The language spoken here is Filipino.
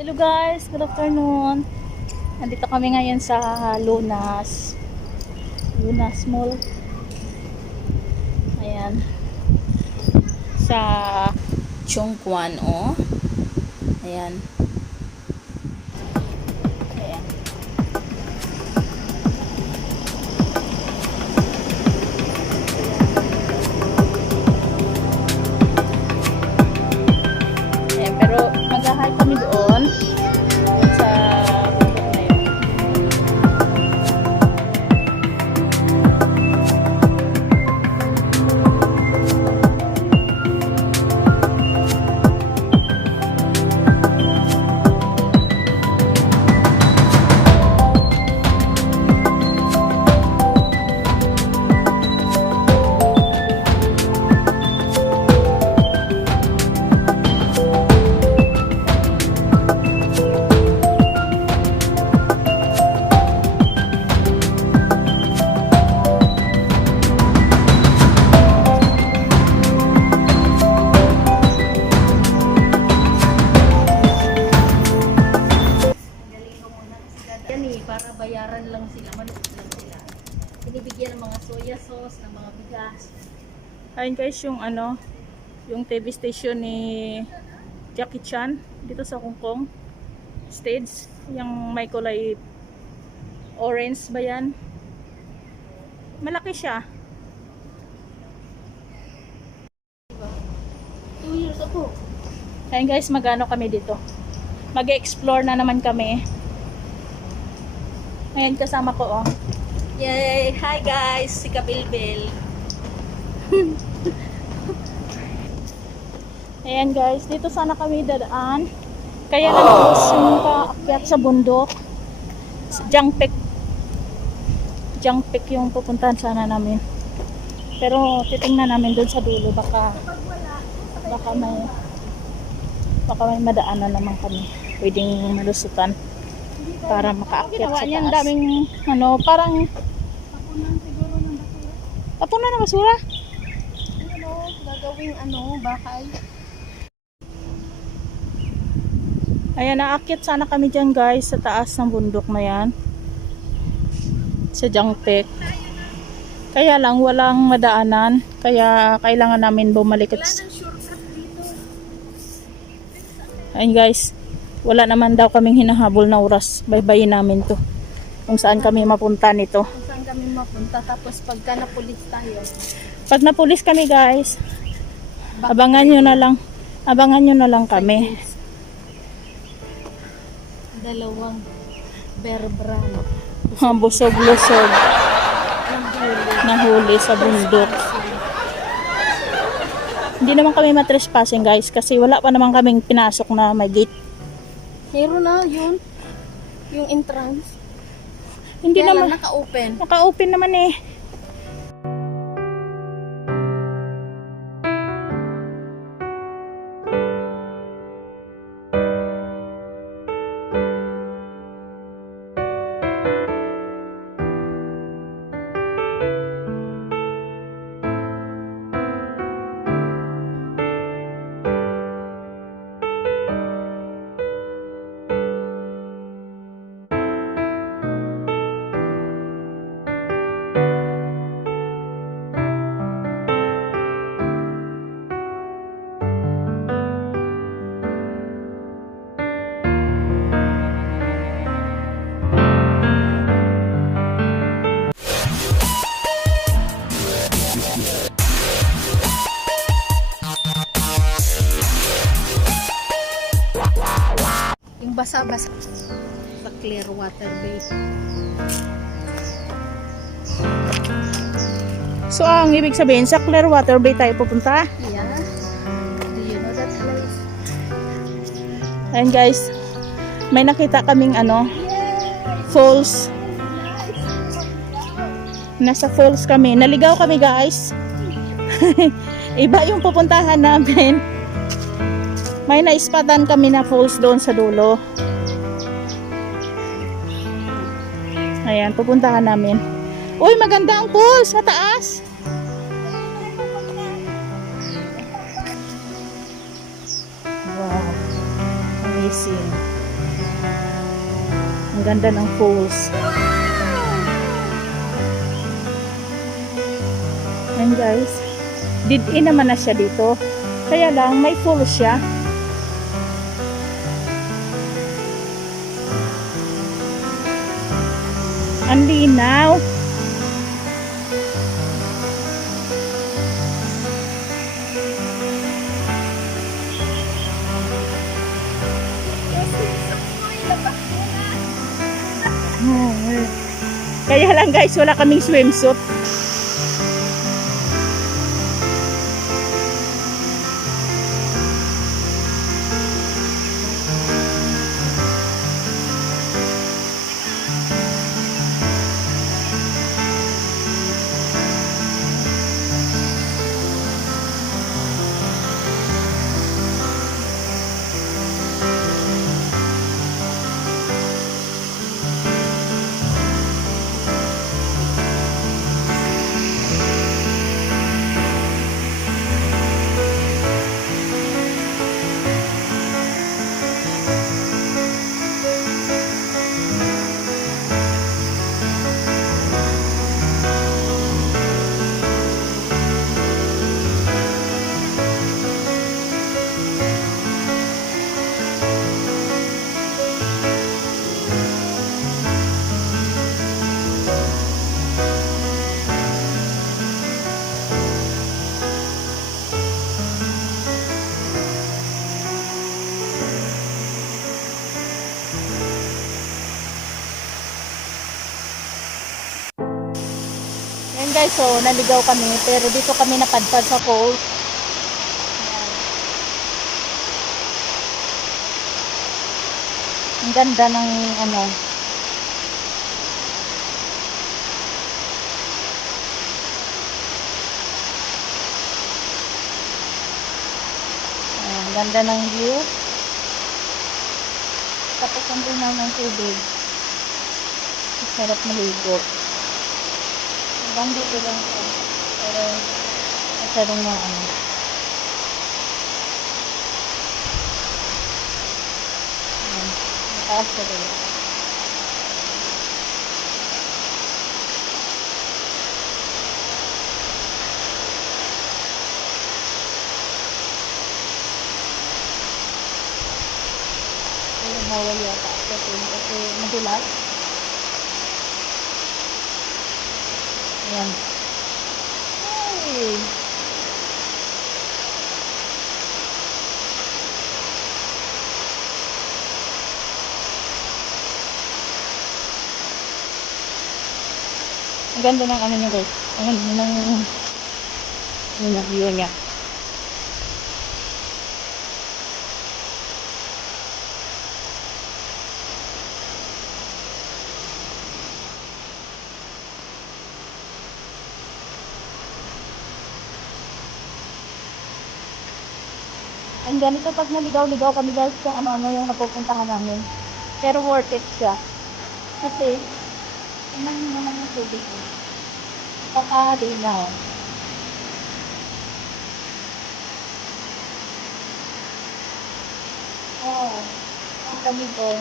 Hello guys, good afternoon. Nandito kami ngayon sa Lunas Mall. Ayan. Sa Chongquan, oh. Ayan. Ayan. Ayan, pero mag-hike kami doon sa bundok na yun. Yan eh, para bayaran lang sila, malupit lang sila. Binibigyan ng mga soya sauce, ng mga bigas. Ayun guys, yung yung TV station ni Jackie Chan dito sa Hong Kong stage, yung may kulay orange ba yan? Malaki siya. 2 years ago. Ayun guys, magano kami dito. Mag-explore na naman kami. Ayan, kasama ko, oh. Yay! Hi guys! Si Kabilbil. Ayan guys, dito sana kami dadaan. Kaya lang yung kaakyat sa bundok. Jangpek yung pupuntahan sana namin. Pero titingnan namin doon sa dulo. Baka may madaanan naman kami. Pwedeng malusutan para makaakyat sa taas. Daming parang tapunan ng basura. Gagawing bakay. Ayan, naakyat sana kami dyan guys sa taas ng bundok na yan. Sa Jangpek. Kaya lang walang madaanan. Kaya kailangan namin bumalik. Ayan guys. Wala naman daw kaming hinahabol na oras. Baybayin namin to. Kung saan kami mapunta nito. Kung saan kami mapunta. Tapos pagka napulis tayo. Pag napulis kami guys, abangan nyo na lang. Abangan nyo na lang kami. Dalawang bear brand. Busog-lusog. Nahuli sa bundok. Hindi naman kami matrespassing guys. Kasi wala pa naman kaming pinasok na may gate. Hero na yun. Yung entrance. Hindi Kaya naman. lang naka-open. Naka-open naman eh. Yung basa-basa. Sa Clearwater Bay. So ang ibig sabihin sa Clearwater Bay tayo pupunta. Yeah. Do you know that place? Ayan guys. May nakita kaming falls. Nasa falls kami. Naligaw kami guys. Iba yung pupuntahan namin. May naispatan kami na falls doon sa dulo. Ayan, pupuntahan namin. Uy, maganda ang falls sa taas. Wow. Amazing. Ang ganda ng falls. And guys, did-in naman na siya dito. Kaya lang, may falls siya. Ang linaw. Kaya lang guys, wala kaming swimsuit. Ayan guys, so naligaw kami pero dito kami napadpad sa falls. Ang ganda ng ano. Ayan, ang ganda ng view. Tapos ang linaw ng tubig. Sarap maligo. Hanggang dito lang siya. Pero masyadong na ano. Ayan. Mataas siya guys. Pero bawal yata kasi madulas. Ayan. Hey! Ang ganda ng ano niya guys. Ang ganda ng ano niya, view niya. And ganito pag naligaw-ligaw kami guys kung ano-ano yung napupuntahan namin. Pero worth it siya. Kasi, tingnan mo naman yung tubig mo. Napaka-linaw. Wow. Ang lamig oh.